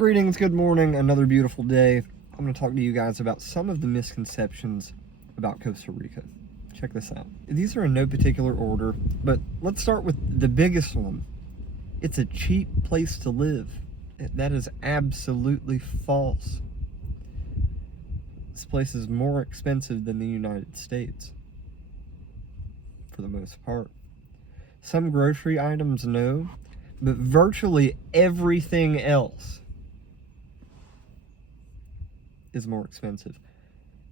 Greetings, good morning, another beautiful day. I'm going to talk to you guys about some of the misconceptions about Costa Rica. Check this out. These are in no particular order, but let's start with the biggest one. It's a cheap place to live. That is absolutely false. This place is more expensive than the United States, for the most part. Some grocery items, no, but virtually everything else is more expensive.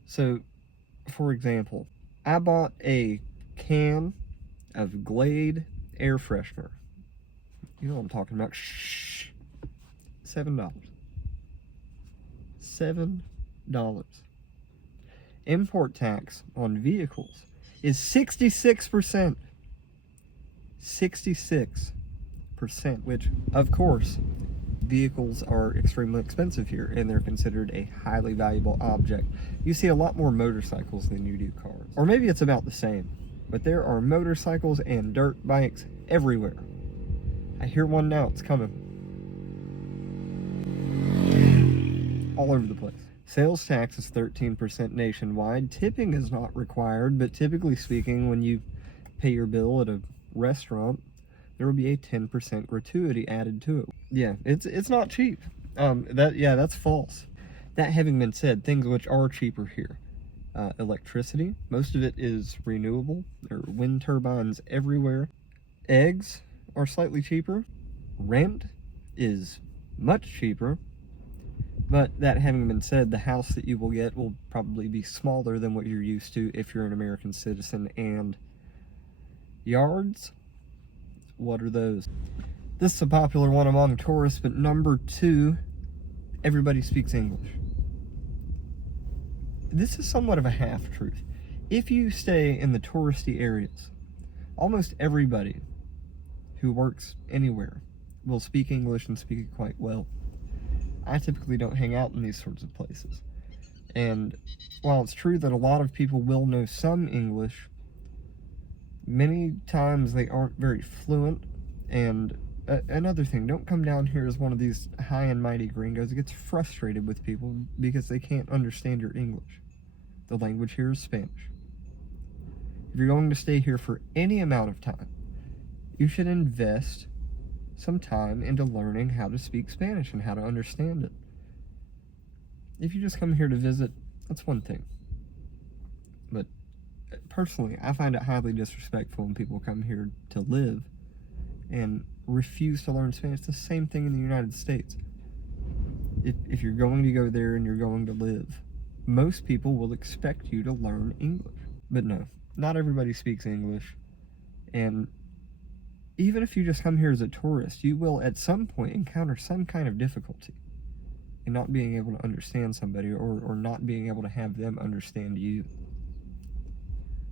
So, for example, I bought a can of Glade air freshener. You know what I'm talking about. Shh. $7. $7. Import tax on vehicles is 66%. 66%, which, of course, vehicles are extremely expensive here, and they're considered a highly valuable object. You see a lot more motorcycles than you do cars. Or maybe it's about the same, but there are motorcycles and dirt bikes everywhere. I hear one now, it's coming. All over the place. Sales tax is 13% nationwide. Tipping is not required, but typically speaking, when you pay your bill at a restaurant, there will be a 10% gratuity added to it. Yeah, it's not cheap. That's false. That having been said, things which are cheaper here. Electricity, most of it is renewable. There are wind turbines everywhere. Eggs are slightly cheaper. Rent is much cheaper. But that having been said, the house that you will get will probably be smaller than what you're used to if you're an American citizen. And yards, what are those? This is a popular one among tourists, but number 2, everybody speaks English. This is somewhat of a half-truth. If you stay in the touristy areas, almost everybody who works anywhere will speak English and speak it quite well. I typically don't hang out in these sorts of places. And while it's true that a lot of people will know some English, many times they aren't very fluent. And another thing, don't come down here as one of these high and mighty gringos that gets frustrated with people because they can't understand your English. The language here is Spanish. If you're going to stay here for any amount of time, you should invest some time into learning how to speak Spanish and how to understand it. If you just come here to visit, that's one thing. But personally, I find it highly disrespectful when people come here to live and refuse to learn Spanish. It's the same thing in the United States. If you're going to go there and you're going to live, most people will expect you to learn English. But no, not everybody speaks English. And even if you just come here as a tourist, you will at some point encounter some kind of difficulty in not being able to understand somebody or not being able to have them understand you.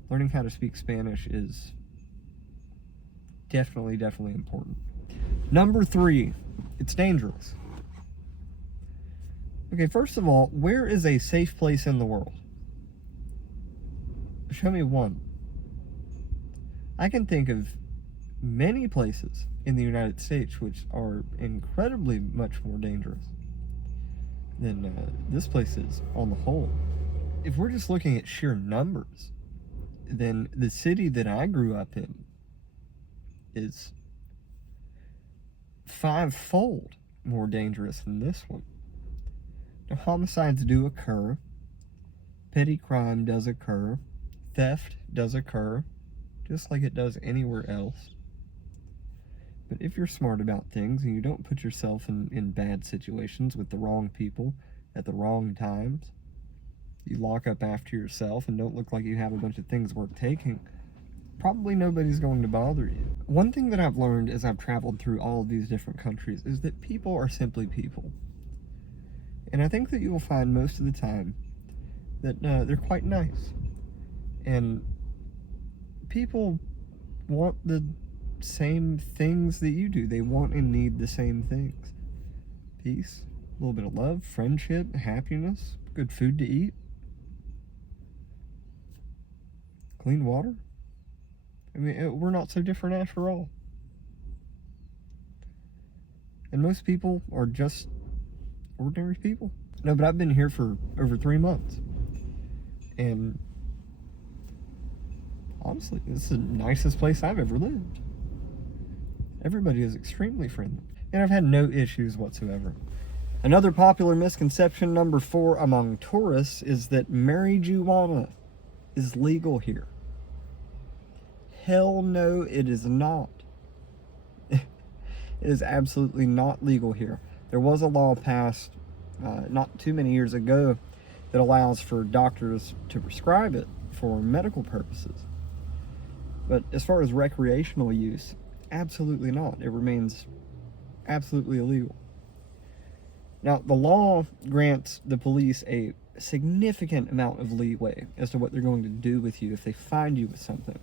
Learning how to speak Spanish is definitely important. Number 3, it's dangerous. Okay, first of all, where is a safe place in the world? Show me one. I can think of many places in the United States which are incredibly much more dangerous than this place is on the whole. If we're just looking at sheer numbers, then the city that I grew up in is 5-fold more dangerous than this one. Now, homicides do occur, petty crime does occur, theft does occur, just like it does anywhere else. But if you're smart about things and you don't put yourself in bad situations with the wrong people at the wrong times, you lock up after yourself and don't look like you have a bunch of things worth taking, probably nobody's going to bother you. One thing that I've learned as I've traveled through all of these different countries is that people are simply people. And I think that you will find most of the time that they're quite nice. And people want the same things that you do. They want and need the same things. Peace, a little bit of love, friendship, happiness, good food to eat, clean water. I mean, we're not so different after all. And most people are just ordinary people. No, but I've been here for over 3 months. And honestly, this is the nicest place I've ever lived. Everybody is extremely friendly. And I've had no issues whatsoever. Another popular misconception, number 4, among tourists is that marijuana is legal here. Hell no, it is not. It is absolutely not legal here. There was a law passed not too many years ago that allows for doctors to prescribe it for medical purposes. But as far as recreational use, absolutely not. It remains absolutely illegal. Now, the law grants the police a significant amount of leeway as to what they're going to do with you if they find you with something.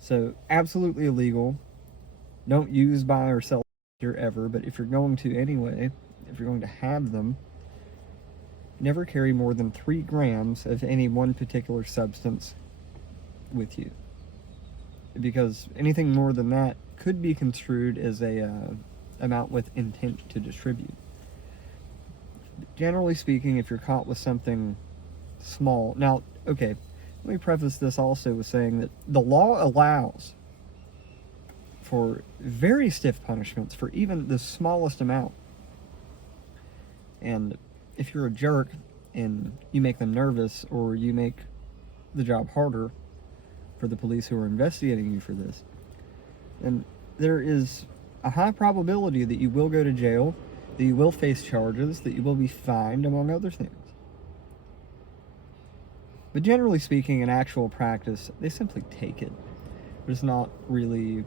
So, absolutely illegal. Don't use, buy, or sell here ever, but if you're going to anyway, if you're going to have them, never carry more than 3 grams of any one particular substance with you. Because anything more than that could be construed as a amount with intent to distribute. Generally speaking, if you're caught with something small... Now, okay, let me preface this also with saying that the law allows for very stiff punishments for even the smallest amount. And if you're a jerk and you make them nervous, or you make the job harder for the police who are investigating you for this, then there is a high probability that you will go to jail, that you will face charges, that you will be fined, among other things. But generally speaking, in actual practice, they simply take it. There's not really...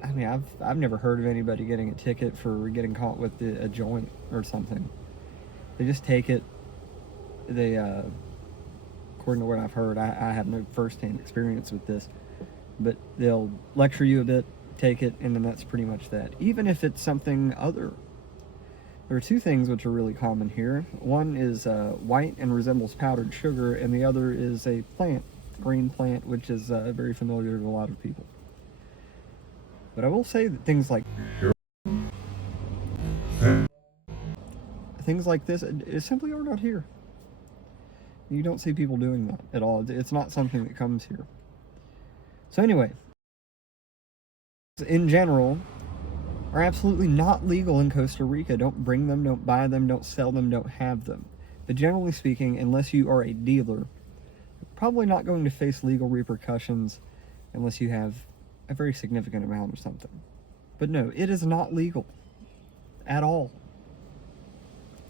I mean, I've never heard of anybody getting a ticket for getting caught with a joint or something. They just take it. They, according to what I've heard, I have no first-hand experience with this, but they'll lecture you a bit, take it, and then that's pretty much that. Even if it's something other. There are 2 things which are really common here. One is white and resembles powdered sugar, and the other is a plant, green plant, which is very familiar to a lot of people. But I will say that things like this simply are not here. You don't see people doing that at all. It's not something that comes here. So anyway, in general, are absolutely not legal in Costa Rica. Don't bring them, don't buy them, don't sell them, don't have them. But generally speaking, unless you are a dealer, you're probably not going to face legal repercussions unless you have a very significant amount or something. But no, it is not legal at all.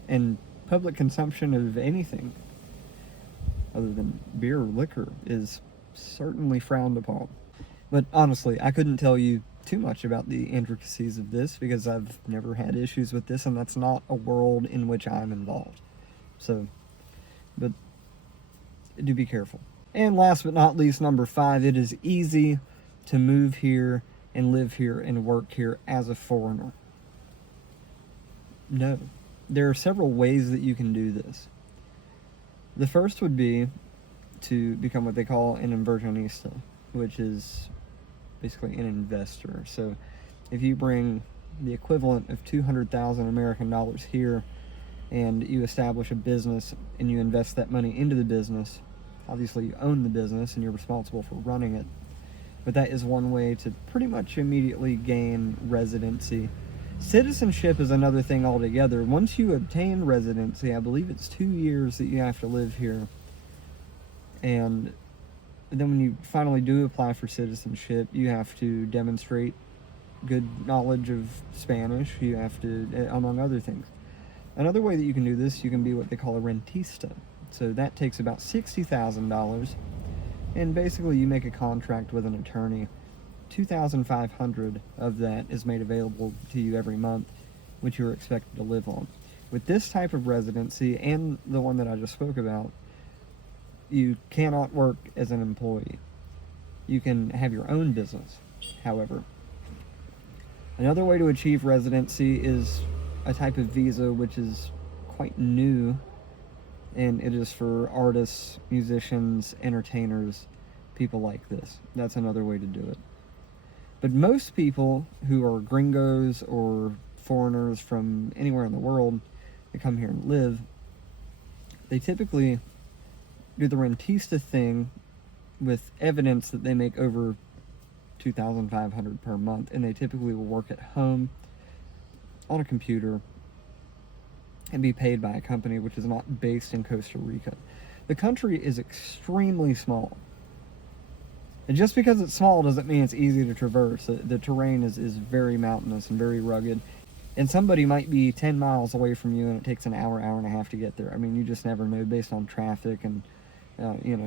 And public consumption of anything other than beer or liquor is certainly frowned upon. But honestly, I couldn't tell you too much about the intricacies of this because I've never had issues with this, and that's not a world in which I'm involved. So, but do be careful. And last but not least, number 5, it is easy to move here and live here and work here as a foreigner. No. There are several ways that you can do this. The first would be to become what they call an inversionista, which is basically an investor. So if you bring the equivalent of 200,000 American dollars here and you establish a business and you invest that money into the business, obviously you own the business and you're responsible for running it. But that is one way to pretty much immediately gain residency. Citizenship is another thing altogether. Once you obtain residency, I believe it's 2 years that you have to live here. And then when you finally do apply for citizenship, you have to demonstrate good knowledge of Spanish. You have to, among other things. Another way that you can do this, you can be what they call a rentista. So that takes about $60,000. And basically you make a contract with an attorney. $2,500 of that is made available to you every month, which you're expected to live on. With this type of residency, and the one that I just spoke about, you cannot work as an employee. You can have your own business, however. Another way to achieve residency is a type of visa which is quite new, and it is for artists, musicians, entertainers, people like this. That's another way to do it. But most people who are gringos or foreigners from anywhere in the world to come here and live, they typically do the rentista thing with evidence that they make over $2,500 per month, and they typically will work at home on a computer and be paid by a company which is not based in Costa Rica. The country is extremely small. And just because it's small doesn't mean it's easy to traverse. The terrain is very mountainous and very rugged. And somebody might be 10 miles away from you and it takes an hour, hour and a half to get there. I mean, you just never know based on traffic and,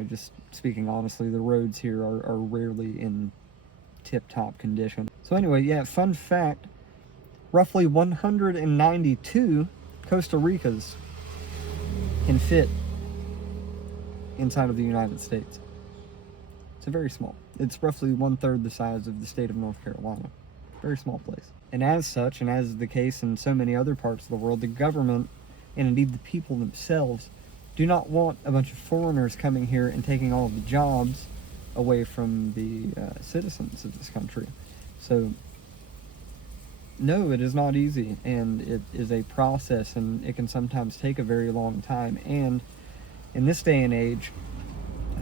just speaking honestly, the roads here are rarely in tip-top condition. So anyway, yeah, fun fact, roughly 192 Costa Ricas can fit inside of the United States. It's very small. It's roughly 1/3 the size of the state of North Carolina. Very small place. And as such, and as is the case in so many other parts of the world, the government, and indeed the people themselves, do not want a bunch of foreigners coming here and taking all of the jobs away from the citizens of this country. So, no, it is not easy, and it is a process, and it can sometimes take a very long time. And in this day and age,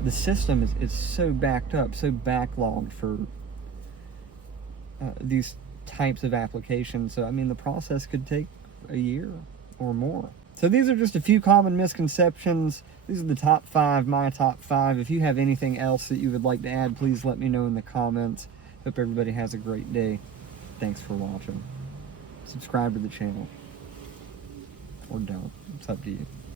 the system is so backed up, so backlogged for these types of applications. So, I mean, the process could take a year or more. So these are just a few common misconceptions. These are the top 5, my top 5. If you have anything else that you would like to add, please let me know in the comments. Hope everybody has a great day. Thanks for watching. Subscribe to the channel. Or don't. It's up to you.